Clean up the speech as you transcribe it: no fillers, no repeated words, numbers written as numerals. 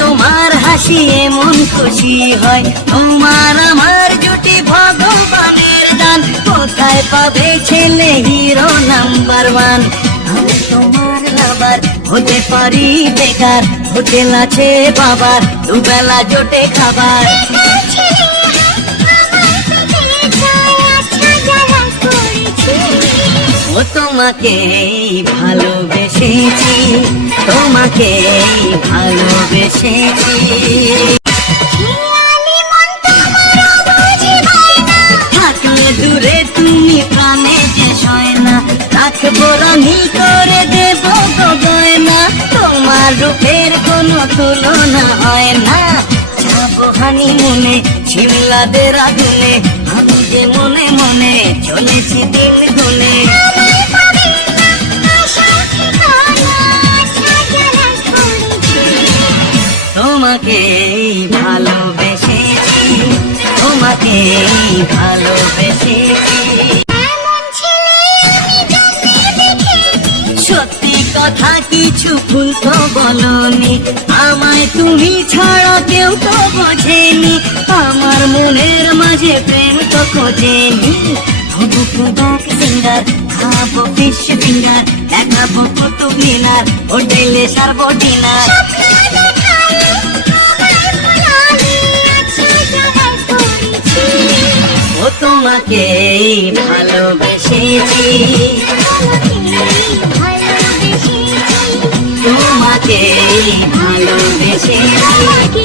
তোমার হাসি এমন খুশি হয়, তোমার আমার জুটি ভগবানের দান। কোথায় পাবে ছেলে হিরো নাম্বার ওয়ান? আমি তোমার লাভার হতে পারি বেকার, হোটেল আছে বাবার, দুবেলা জোটে খাবার। ও তোমাকে ভালোবেসেছি, তোমাকে ভালোবেসেছি। থাকলে দূরে তুমি প্রাণে যে সয় না, রাখবো রঙিন করে দেব গয়না। তোমার রূপের কোনো তুলনা হয় না। যাবো হানিমুনে শিমলা দেরাদুনে, আমি যে মনে মনে চলেছি দিন গুনে। তোমাকে ভালোবেসেছি, তোমাকে ভালোবেসেছি। সত্যি কথা কিছু ভুল তো বলনি, আমায় তুমি ছাড়া কেউ তো বোঝেনি। আমার মনের মাঝে প্রেম তো খোঁজেনি। হবো ব্যাক সিঙ্গার, খাবো ফিশ ফিঙ্গার, দেখাবো কুতুব মিনার, হোটেলে সারবো ডিনার। ও তোমাকে ভালোবেসেছি, তোমাকে ভালোবেসেছি।